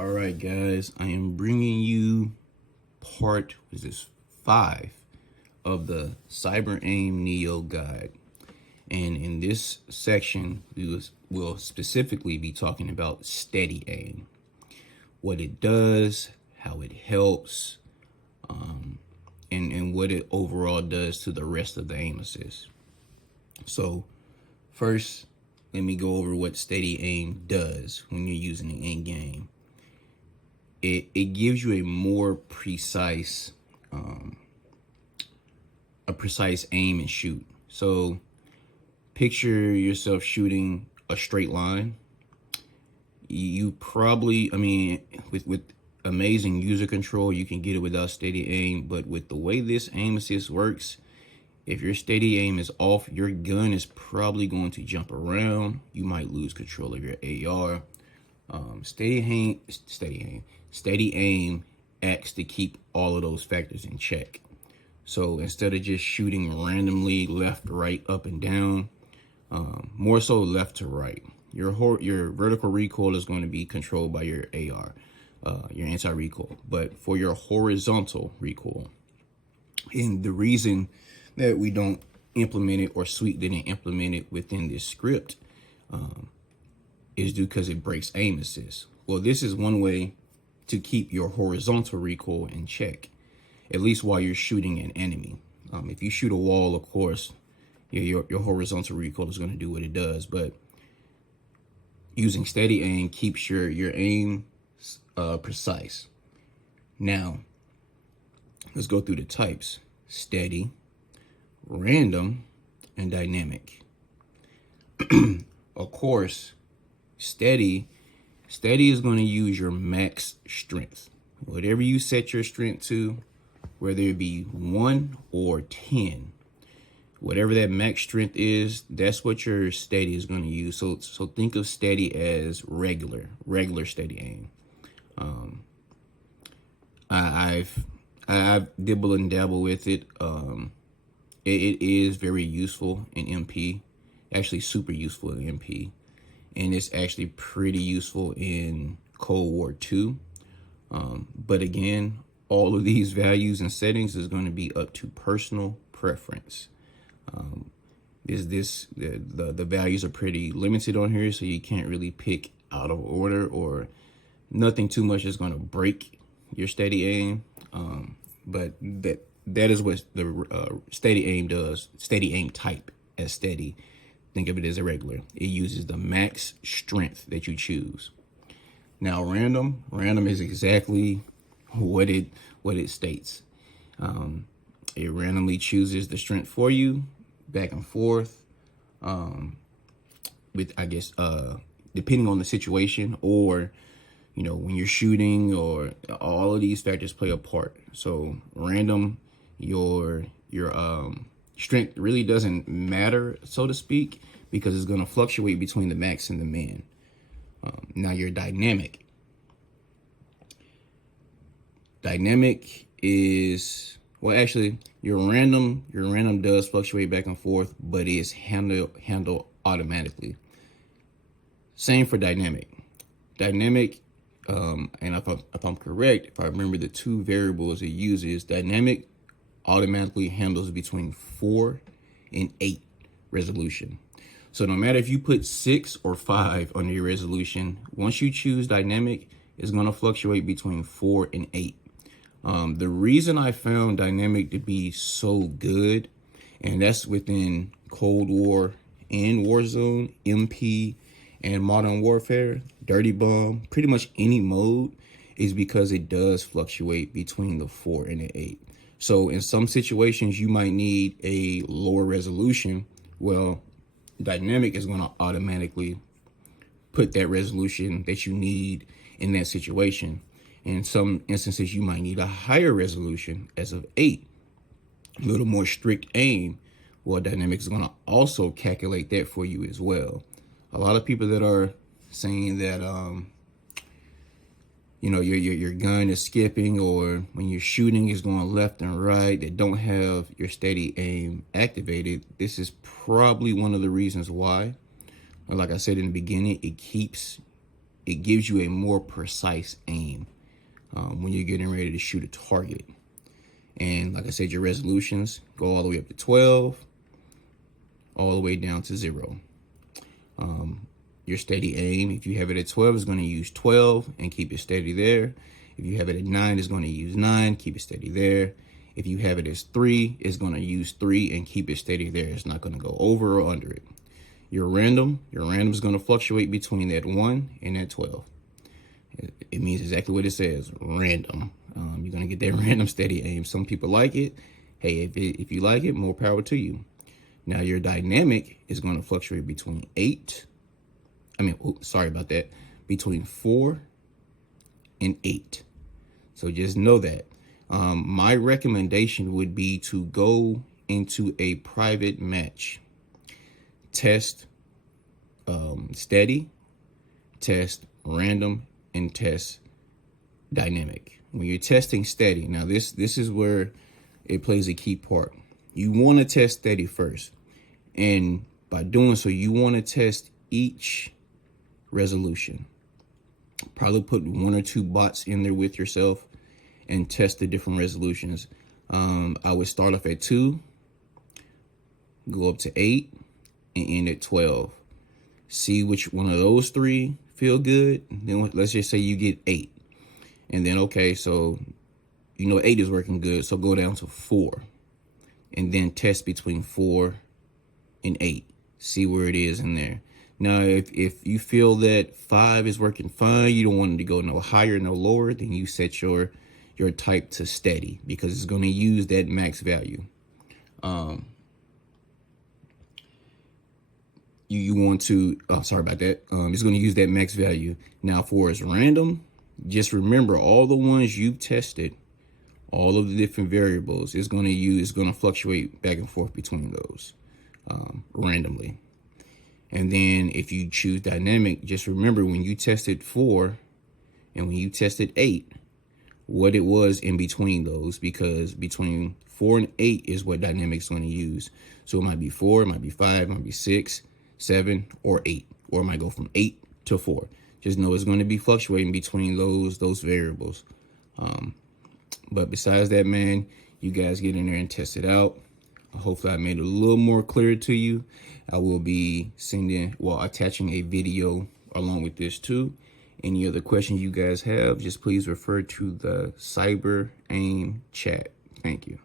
All right, guys, I am bringing you part, what is this, 5 of the Cyber Aim Neo guide. And in this section, will specifically be talking about steady aim, what it does, how it helps, and what it overall does to the rest of the aim assist. So first, let me go over what steady aim does when you're using it in game. It gives you a more precise aim and shoot. So picture yourself shooting a straight line. You probably, with amazing user control, you can get it without steady aim. But with the way this aim assist works, if your steady aim is off, your gun is probably going to jump around. You might lose control of your AR. Steady aim acts to keep all of those factors in check. So instead of just shooting randomly left, right, up, and down, more so left to right. Your vertical recoil is going to be controlled by your AR, your anti-recoil. But for your horizontal recoil, and the reason that we don't implement it, or Sweet didn't implement it within this script, is due because it breaks aim assist. Well, this is one way to keep your horizontal recoil in check, at least while you're shooting an enemy. If you shoot a wall, of course, your horizontal recoil is going to do what it does, but using steady aim keeps your aim precise. Now, let's go through the types: steady, random, and dynamic. Of course, steady is going to use your max strength. Whatever you set your strength to, whether it be 1 or 10, whatever that max strength is, that's what your steady is going to use. So think of steady as regular steady aim. I've dibble and dabble with it. It is very useful in MP, actually super useful in MP, and it's actually pretty useful in Cold War 2. But again, all of these values and settings is going to be up to personal preference. The values are pretty limited on here, so you can't really pick out of order, or nothing too much is going to break your steady aim. But that is what the steady aim does. Steady aim type as steady. Think of it as irregular. It uses the max strength that you choose. Now, random is exactly what it states. It randomly chooses the strength for you, back and forth, with, I guess, depending on the situation, or when you're shooting, or all of these factors play a part. So random, your strength really doesn't matter, so to speak, because it's going to fluctuate between the max and the min. Now your dynamic is, well, actually your random does fluctuate back and forth, but it's handled automatically. Same for dynamic, and if I'm correct, if I remember the two variables it uses, dynamic automatically handles between 4 and 8 resolution. So no matter if you put 6 or 5 under your resolution, once you choose dynamic, it's going to fluctuate between 4 and 8. The reason I found dynamic to be so good, and that's within Cold War and Warzone, MP, and Modern Warfare, Dirty Bomb, pretty much any mode, is because it does fluctuate between the 4 and the 8. So in some situations, you might need a lower resolution. Well, dynamic is going to automatically put that resolution that you need in that situation. In some instances, you might need a higher resolution as of 8, a little more strict aim. Well, dynamic is going to also calculate that for you as well. A lot of people that are saying that, your gun is skipping, or when you're shooting is going left and right, that don't have your steady aim activated, this is probably one of the reasons why. Like I said in the beginning, it keeps it gives you a more precise aim when you're getting ready to shoot a target. And like I said, your resolutions go all the way up to 12, all the way down to 0. Your steady aim, if you have it at 12, is going to use 12 and keep it steady there. If you have it at 9, it's going to use 9, keep it steady there. If you have it as 3, it's going to use 3 and keep it steady there. It's not going to go over or under it. Your random is going to fluctuate between that 1 and that 12. It means exactly what it says, random. You're going to get that random steady aim. Some people like it. Hey, if you like it, more power to you. Now, your dynamic is going to fluctuate between between 4 and 8. So just know that. My recommendation would be to go into a private match. Test steady, test random, and test dynamic. When you're testing steady, now this is where it plays a key part. You want to test steady first. And by doing so, you want to test each resolution. Probably put 1 or 2 bots in there with yourself and test the different resolutions. I would start off at 2, go up to 8, and end at 12. See which one of those 3 feel good. Then let's just say you get 8. And then, okay, so 8 is working good. So go down to 4 and then test between 4 and 8. See where it is in there. Now, if you feel that 5 is working fine, you don't want it to go no higher, no lower, then you set your type to steady because it's going to use that max value. You want to, sorry about that. It's going to use that max value. Now, for its random, just remember all the ones you've tested, all of the different variables, it's going to fluctuate back and forth between those randomly. And then if you choose dynamic, just remember when you tested 4 and when you tested 8, what it was in between those, because between 4 and 8 is what dynamic's going to use. So it might be 4, it might be 5, it might be 6, 7, or 8, or it might go from 8 to 4. Just know it's going to be fluctuating between those variables. But besides that, man, you guys get in there and test it out. Hopefully I made it a little more clear to you. I will be attaching a video along with this too. Any other questions you guys have, just please refer to the Cyber Aim chat. Thank you.